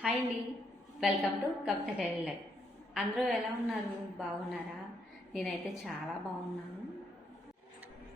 Hi అండి. Welcome to Kavitha diary life. అందరూ ఎలా ఉన్నారు? బాగున్నారా? నేనైతే చాలా బాగున్నాను.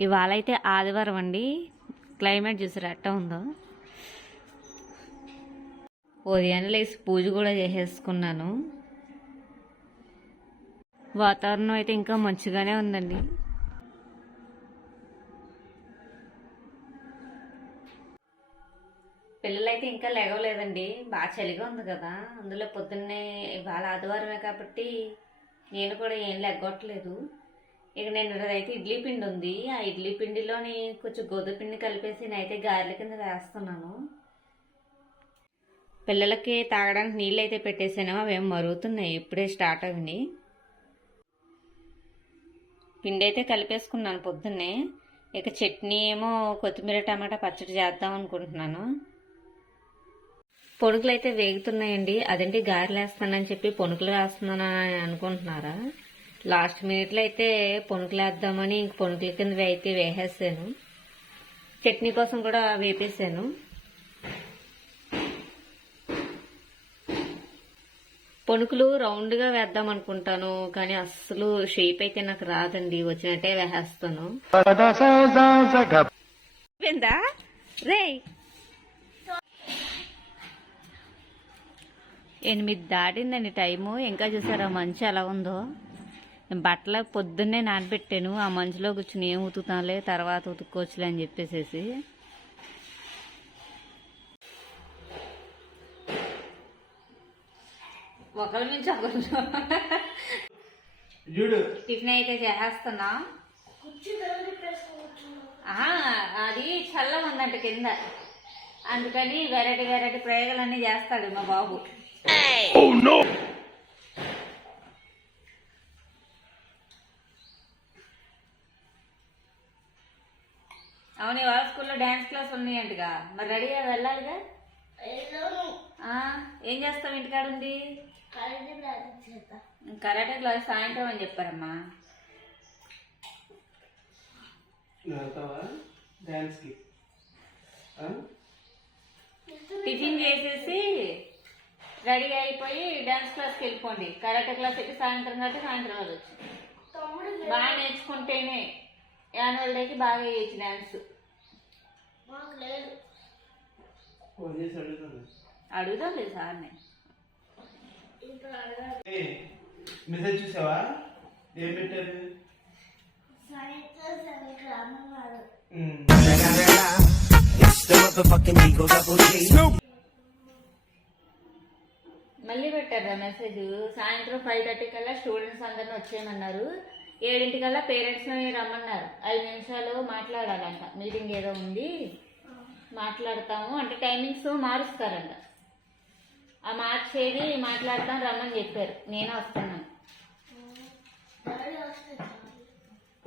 ఇవాళ అయితే ఆదివారం అండి. క్లైమేట్ చూసారు? ఎట్ట ఉందో. ఉదయాన్నే లేచి పూజ కూడా చేసేసుకున్నాను. వాతావరణం అయితే ఇంకా మంచిగానే ఉందండి. పిల్లలైతే ఇంకా లేవలేదండి. బాగా చలిగా ఉంది కదా. అందులో పొద్దున్నే ఇవాళ ఆదివారమే కాబట్టి నేను కూడా ఏం లెగ్గొట్టలేదు. ఇక నేను అయితే ఇడ్లీ పిండి ఉంది. ఆ ఇడ్లీ పిండిలోని కొంచెం గోధుమ పిండి కలిపేసి నేనైతే గారెల కింద వేస్తున్నాను. పిల్లలకి తాగడానికి నీళ్ళు అయితే పెట్టేసాను. అవేం మరుగుతున్నాయి. ఇప్పుడే స్టార్ట్ అవ్వండి పిండి అయితే కలిపేసుకున్నాను పొద్దున్నే. ఇక చట్నీ ఏమో కొత్తిమీర టమాటా పచ్చడి చేద్దాం అనుకుంటున్నాను. పొనుకులు అయితే వేగుతున్నాయండి. అదేంటి గారెలు వేస్తానని చెప్పి పొనుకులు వేస్తున్నానని అనుకుంటున్నారా? లాస్ట్ మినిట్లో అయితే పొనుకులు వేద్దామని ఇంక పొనుకుల కింద అయితే వేసేసాను. చట్నీ కోసం కూడా వేపేసాను. పొనుకులు రౌండ్గా వేద్దాం అనుకుంటాను కానీ అస్సలు షేప్ అయితే నాకు రాదండి. వచ్చినట్టే వేసేస్తాను. రే ఎనిమిది దాటిందండి టైము. ఇంకా చూసారా మంచు ఎలా ఉందో? నేను బట్టలు పొద్దున్నే నానబెట్టాను. ఆ మంచులో కూర్చుని ఏం ఉతుకుతానులే తర్వాత ఉతుక్కోవచ్చులే అని చెప్పేసేసి. ఒకరి నుంచి ఒకరు టిఫిన్ అయితే చేసేస్తున్నా. ఆహా, అది చల్లగా ఉందంట కింద. అందుకని వెరైటీ వెరైటీ ప్రయోగాలన్నీ చేస్తాడు మా బాబు. అవును ఇవాళ స్కూల్లో డ్యాన్స్ క్లాస్ ఉన్నాయంటగా. మరి రెడీగా వెళ్ళాలిగా ఆ, ఏం చేస్తావు ఇంటికాడుండి? కరాటే క్లాస్ సాయంత్రం అని చెప్పారమ్మా? టిఫిన్ చేసేసి రెడీ అయిపోయి డాన్స్ క్లాస్కి వెళ్ళిపోండి. కరాటే క్లాస్ అయితే సాయంత్రం కాబట్టి సాయంత్రం వెళ్ళొచ్చు బాగా నేర్చుకుంటేనే యాన్యువల్ డేకి బాగా వేయచ్చు అడుగుతాను అడుగుదాం లేదు. సార్ని. ఏ, మెసేజ్ చూసావా? ఏం పెట్టారు. మళ్ళీ పెట్టారు మెసేజ్ సాయంత్రం ఫైవ్ థర్టీ కల్లా స్టూడెంట్స్ అందరిని వచ్చేయమన్నారు. ఏడింటికల్లా పేరెంట్స్ రమ్మన్నారు. ఐదు నిమిషాలు మాట్లాడాలంట. మీటింగ్ ఏదో ఉంది. మాట్లాడతాము. అంటే టైమింగ్స్ మారుస్తారంట. ఆ మార్చేది మాట్లాడతాం రమ్మని చెప్పారు. నేను వస్తున్నాను.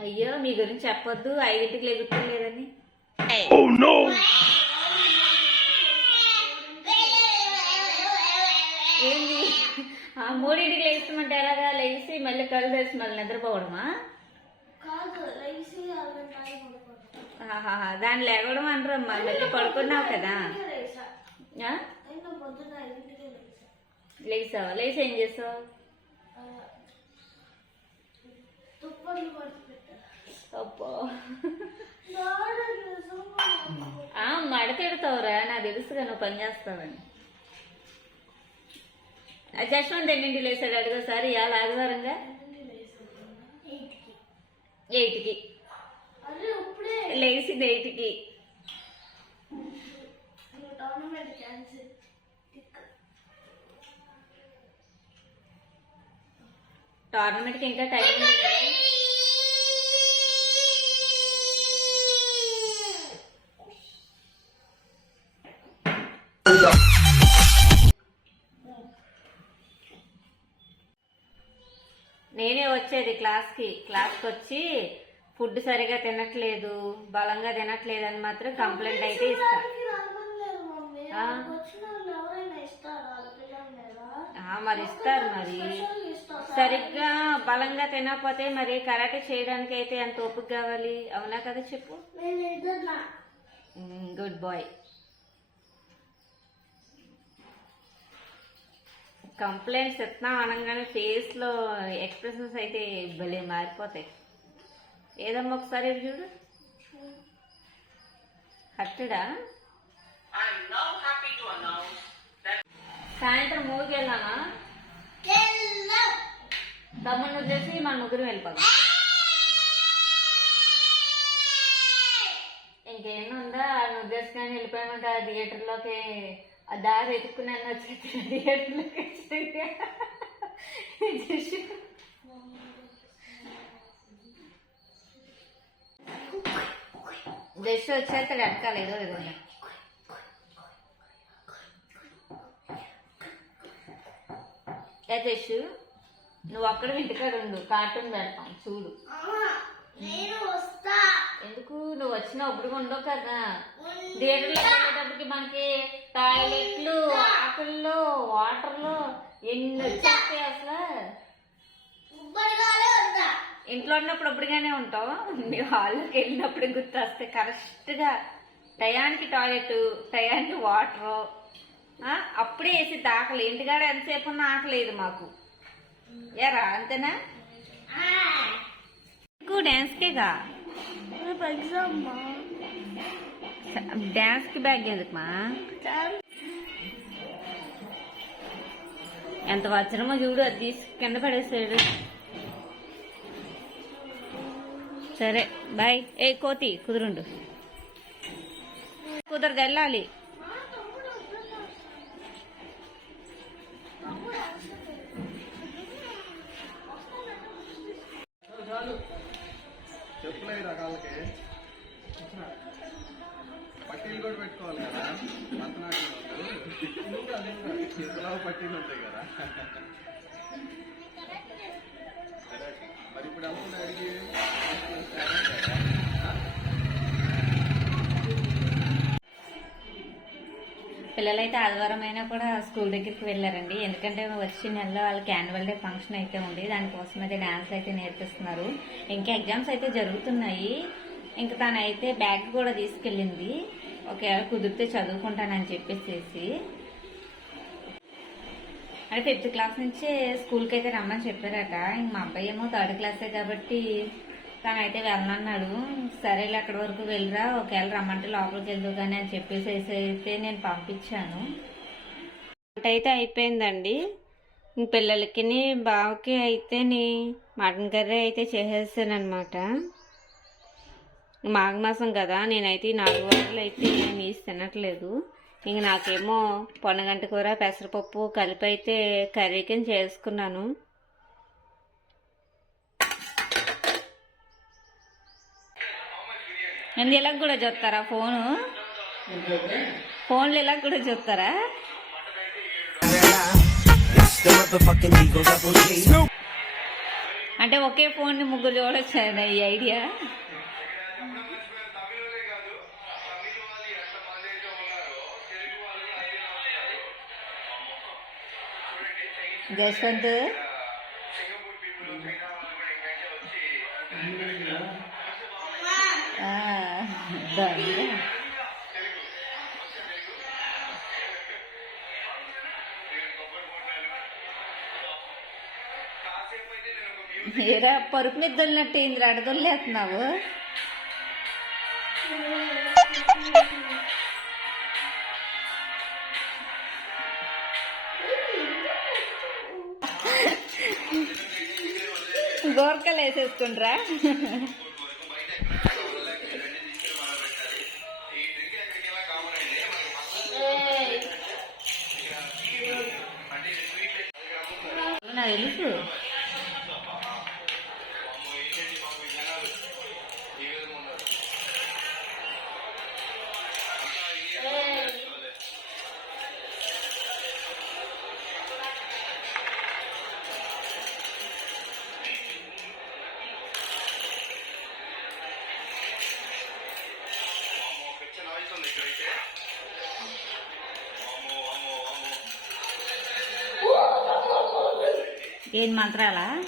అయ్యో మీ గురించి చెప్పొద్దు. ఐదింటికి లెగుతలేదని oh, మూడింటికి లేస్తామంటే ఎలాగా? లేచి మళ్ళీ కళ్ళు తెరిచి మళ్ళీ నిద్రపోవడమా? దాన్ని లేవడం అనరమ్మా మళ్ళీ పడుకున్నావు కదా? లేచావా లేచి ఏం చేసావు అబ్బో. ఆ, మడ తిడతావురా నాకు తెలుసుగా నువ్వు పని చేస్తావని. ఆ జశ్వంత్ ఎన్నింటి లేచాడు అడుగోసారి ఇవాళ ఆదివారంగా? ఎయిట్కి. లేచింది ఎయిట్కి. టోర్నమెంట్కి ఇంకా టైం వచ్చేది క్లాస్కి క్లాస్కి. వచ్చి ఫుడ్ సరిగా తినట్లేదు బలంగా తినట్లేదు అని మాత్రం కంప్లైంట్ అయితే ఇస్తా. మరి ఇస్తారు మరి. సరిగ్గా బలంగా తినకపోతే మరి కరాటే చేయడానికి అయితే ఎంత ఓపిక కావాలి? అవునా కదా చెప్పు. Good bye. కంప్లైంట్స్ ఇస్తున్నాం అనగానే ఫేస్లో ఎక్స్ప్రెషన్స్ అయితే భలే మారిపోతాయి. ఏదమ్మా ఒకసారి చూడు. హట్టుడా సాయంత్రం మూవీకి వెళ్దామా? తమ్ముడిని వచ్చేసి మన ముగ్గురు వెళ్ళిపోదాం. ఇంకేముందా నువ్వు ఉద్దేశం కానీ వెళ్ళిపోయామంటే ఆ థియేటర్లోకి ఆ దారి ఎత్తుకుని అన్న వచ్చేది? థియేటర్లోకి వచ్చేది. జస్ట్ వచ్చేస్తాడు వెనకాల ఏదో. ఏ జస్ట్ నువ్వు అక్కడ ఇంటికాడ ఉండు. కార్టూన్ పెడతాం. చూడు. నేను వస్తా. ఎందుకు నువ్వు వచ్చిన ఒప్పుడు ఉండవు కదా. థియేటర్లో వెళ్ళేటప్పటికి మనకి టాయిలెట్లు ఆకుల్లో వాటర్లు ఎన్ని వచ్చేస్తాయి అసలు? ఇంట్లో ఉన్నప్పుడు అప్పుడుగానే ఉంటావు. మీ హాల్లోకి వెళ్ళినప్పుడు గుర్తొస్తే కరెక్ట్గా టయానికి టాయిలెట్ టయానికి వాటర్. అప్పుడే వేసి ఆకలి ఇంటికాడ ఎంతసేపు ఉన్నా ఆకలేదు మాకు. ఏరా అంతేనా? డాన్స్కేగా? డాన్స్కి బ్యాగ్ ఎందుకుమా ఎంత వజ్రమో చూడు అది తీసి కింద పడేసాడు సరే బాయ్ ఏ కోతి కుదురుండు కుదరదు వెళ్ళాలి రకాలకి పట్టీలు కూడా పెట్టుకోవాలి కదా? భరతనాట్యం పట్టీలు ఉంటాయి కదా? పిల్లలైతే ఆదివారం అయినా కూడా స్కూల్ దగ్గరికి వెళ్ళారండి. ఎందుకంటే వచ్చే నెలలో వాళ్ళకి యాన్యువల్ డే ఫంక్షన్ అయితే ఉంది. దానికోసం అయితే డాన్స్ అయితే నేర్పిస్తున్నారు. ఇంకా ఎగ్జామ్స్ అయితే జరుగుతున్నాయి. ఇంకా తనైతే బ్యాగ్ కూడా తీసుకెళ్ళింది. ఒకవేళ కుదిరితే చదువుకుంటానని చెప్పేసేసి. అంటే ఫిఫ్త్ క్లాస్ నుంచే స్కూల్కి అయితే రమ్మని చెప్పారట. ఇంక మా అబ్బాయి ఏమో థర్డ్ క్లాసే కాబట్టి తనైతే వెళ్ళనన్నాడు. సరేలే అక్కడి వరకు వెళ్ళరా ఒకవేళ రమ్మంటే లోపలికి వెళ్దు కానీ అని చెప్పేసి అయితే నేను పంపించాను. వంట అయితే అయిపోయిందండి పిల్లలకి బావకి అయితే మటన్ కర్రీ అయితే చేసేసాను అనమాట మాఘమాసం కదా నేనైతే ఈ నాలుగు వారాలు అయితే నీసు తినట్లేదు. ఇంక నాకేమో పొన్నగంట కూర పెసరపప్పు కలిపి అయితే కర్రీ కింద చేసుకున్నాను. ఎందు ఇలా కూడా చూస్తారా ఫోను? ఫోన్లు ఇలా కూడా చూస్తారా? అంటే ఒకే ఫోన్ ముగ్గురు చూడొచ్చు ఈ ఐడియా? జస్వంత్? దండ. ఏరా పరుపు మీద దొల్లినట్టు ఏంది అడదొల్లేస్తున్నావు గోర్కలు వేసేసుకుంట్రా నాకు తెలుసు ఏం మంత్రాలా?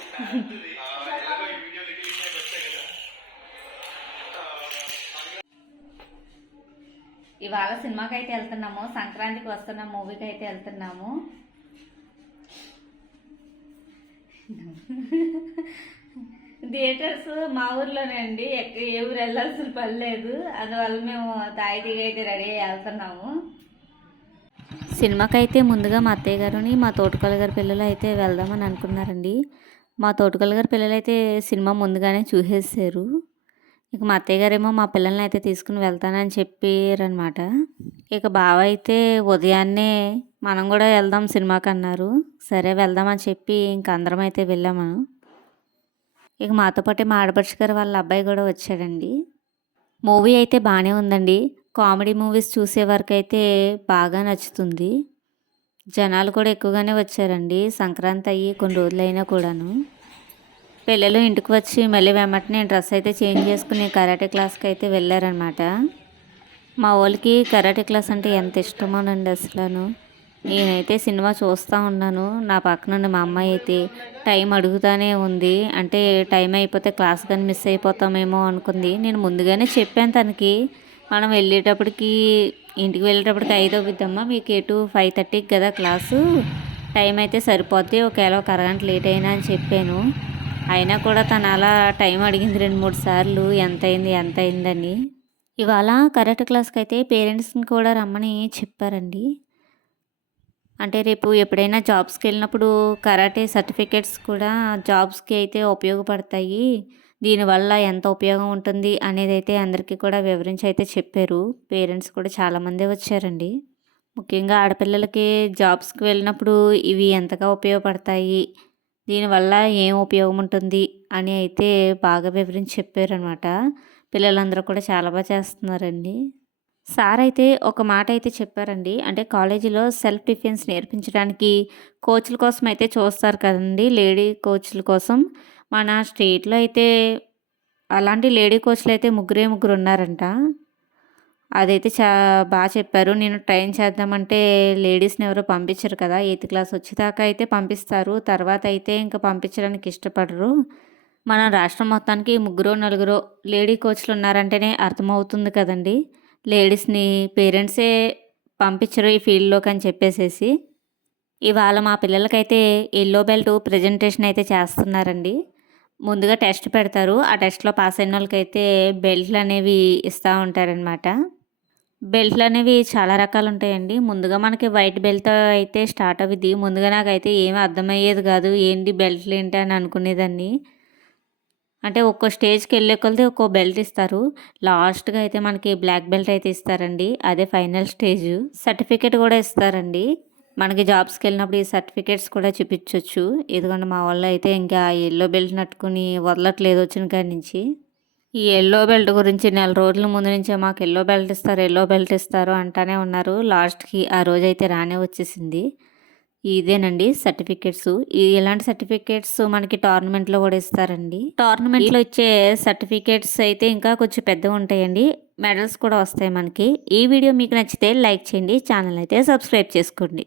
ఇవాళ సినిమాకి అయితే వెళ్తున్నాము సంక్రాంతికి వస్తున్న మూవీకి అయితే వెళ్తున్నాము. థియేటర్స్ మా ఊర్లోనే అండి ఎక్క- ఏ ఊరు వెళ్ళాల్సిన పని లేదు. అందువల్ల మేము తాయితీగా అయితే రెడీ అయ్యి వెళ్తున్నాము. సినిమాకి అయితే ముందుగా మా అత్తయ్య గారుని మా తోటకల గారి పిల్లలు అయితే వెళ్దామని అనుకున్నారండి. మా తోటకల గారి పిల్లలు అయితే సినిమా ముందుగానే చూసేసారు ఇక మా అత్తయ్య గారేమో మా పిల్లల్ని అయితే తీసుకుని వెళ్తానని చెప్పారనమాట ఇక బావ అయితే ఉదయాన్నే మనం కూడా వెళ్దాం సినిమాకి అన్నారు సరే వెళ్దామని చెప్పి ఇంక అందరం అయితే వెళ్ళాము. ఇక మాతో పాటే మా ఆడపడుచు గారు వాళ్ళ అబ్బాయి కూడా వచ్చాడండి. మూవీ అయితే బాగానే ఉందండి. కామెడీ మూవీస్ చూసే బాగా నచ్చుతుంది. జనాలు కూడా ఎక్కువగానే వచ్చారండి. సంక్రాంతి అయ్యి కొన్ని రోజులైనా కూడాను. పిల్లలు ఇంటికి వచ్చి మళ్ళీ వెంటనే డ్రెస్ అయితే చేంజ్ చేసుకుని కరాటే క్లాస్కి అయితే వెళ్ళారనమాట మా వాళ్ళకి కరాటే క్లాస్ అంటే ఎంత ఇష్టమోనండి అసలు నేనైతే సినిమా చూస్తూ ఉన్నాను. నా పక్కన మా అమ్మాయి అయితే టైం అడుగుతానే ఉంది. అంటే టైం అయిపోతే క్లాస్ కానీ మిస్ అయిపోతామేమో అనుకుంది. నేను ముందుగానే చెప్పాను తనకి. మనం వెళ్ళేటప్పటికి ఇంటికి వెళ్ళేటప్పటికి ఐదు అవుద్దమ్మా మీకు ఎటు ఫైవ్ థర్టీకి కదా క్లాసు టైం అయితే సరిపోద్ది. ఒకవేళ ఒక అరగంట లేట్ అయినా అని చెప్పాను. అయినా కూడా తను అలా టైం అడిగింది రెండు మూడు సార్లు. ఎంత అయింది? ఎంత అయిందని? ఇవాళ కరెక్ట్ క్లాస్కి అయితే పేరెంట్స్ని కూడా రమ్మని చెప్పారండి. అంటే రేపు ఎప్పుడైనా జాబ్స్కి వెళ్ళినప్పుడు కరాటే సర్టిఫికేట్స్ కూడా జాబ్స్కి అయితే ఉపయోగపడతాయి. దీనివల్ల ఎంత ఉపయోగం ఉంటుంది అనేది అయితే అందరికీ కూడా వివరించి అయితే చెప్పారు. పేరెంట్స్ కూడా చాలామంది వచ్చారండి. ముఖ్యంగా ఆడపిల్లలకి జాబ్స్కి వెళ్ళినప్పుడు ఇవి ఎంతగా ఉపయోగపడతాయి దీనివల్ల ఏం ఉపయోగం ఉంటుంది అని అయితే బాగా వివరించి చెప్పారనమాట పిల్లలందరూ కూడా చాలా బాగా చేస్తున్నారండి. సార్ అయితే ఒక మాట అయితే చెప్పారండి. అంటే కాలేజీలో సెల్ఫ్ డిఫెన్స్ నేర్పించడానికి కోచ్ల కోసం అయితే చూస్తారు కదండి లేడీ కోచ్ల కోసం. మన స్టేట్లో అయితే అలాంటి లేడీ కోచ్లు అయితే ముగ్గురే ముగ్గురు ఉన్నారంట. అదైతే చా బాగా చెప్పారు. నేను ట్రైన్ చేద్దామంటే లేడీస్ని ఎవరు పంపించరు కదా. ఎయిత్ క్లాస్ వచ్చేదాకా అయితే పంపిస్తారు. తర్వాత అయితే ఇంకా పంపించడానికి ఇష్టపడరు. మన రాష్ట్రం మొత్తానికి ముగ్గురు నలుగురు లేడీ కోచ్లు ఉన్నారంటేనే అర్థమవుతుంది కదండి. లేడీస్ని పేరెంట్సే పంపించరు ఈ ఫీల్డ్లోకి అని చెప్పేసేసి. ఇవాళ మా పిల్లలకైతే ఎల్లో బెల్ట్ ప్రజెంటేషన్ అయితే చేస్తున్నారండి. ముందుగా టెస్ట్ పెడతారు. ఆ టెస్ట్లో పాస్ అయిన వాళ్ళకైతే బెల్ట్లు అనేవి ఇస్తూ ఉంటారనమాట బెల్ట్లు అనేవి చాలా రకాలు ఉంటాయండి. ముందుగా మనకి వైట్ బెల్ట్ అయితే స్టార్ట్ అవ్వద్ది ముందుగా నాకైతే ఏమీ అర్థమయ్యేది కాదు. ఏంటి బెల్ట్లు ఏంటి అని అనుకునేదాన్ని. అంటే ఒక్కో స్టేజ్కి వెళ్ళే కొలది ఒక్కో బెల్ట్ ఇస్తారు. లాస్ట్గా అయితే మనకి బ్లాక్ బెల్ట్ అయితే ఇస్తారండి. అదే ఫైనల్ స్టేజ్. సర్టిఫికేట్ కూడా ఇస్తారండి. మనకి జాబ్స్కి వెళ్ళినప్పుడు ఈ సర్టిఫికేట్స్ కూడా చూపించవచ్చు ఎందుకంటే మా వాళ్ళు అయితే ఇంకా ఎల్లో బెల్ట్ నట్టుకుని వదలట్లేదు వచ్చిన కాడి నుంచి. ఈ ఎల్లో బెల్ట్ గురించి నెల రోజుల ముందు నుంచే మాకు ఎల్లో బెల్ట్ ఇస్తారు ఎల్లో బెల్ట్ ఇస్తారు అంటానే ఉన్నారు. లాస్ట్కి ఆ రోజు అయితే రానే వచ్చేసింది. ఇదేనండి సర్టిఫికేట్స్. ఇలాంటి సర్టిఫికేట్స్ మనకి టోర్నమెంట్లో కూడా ఇస్తారండి. టోర్నమెంట్లో ఇచ్చే సర్టిఫికేట్స్ అయితే ఇంకా కొంచెం పెద్దగా ఉంటాయండి. మెడల్స్ కూడా వస్తాయి మనకి. ఈ వీడియో మీకు నచ్చితే లైక్ చేయండి ఛానల్ అయితే సబ్స్క్రైబ్ చేసుకోండి.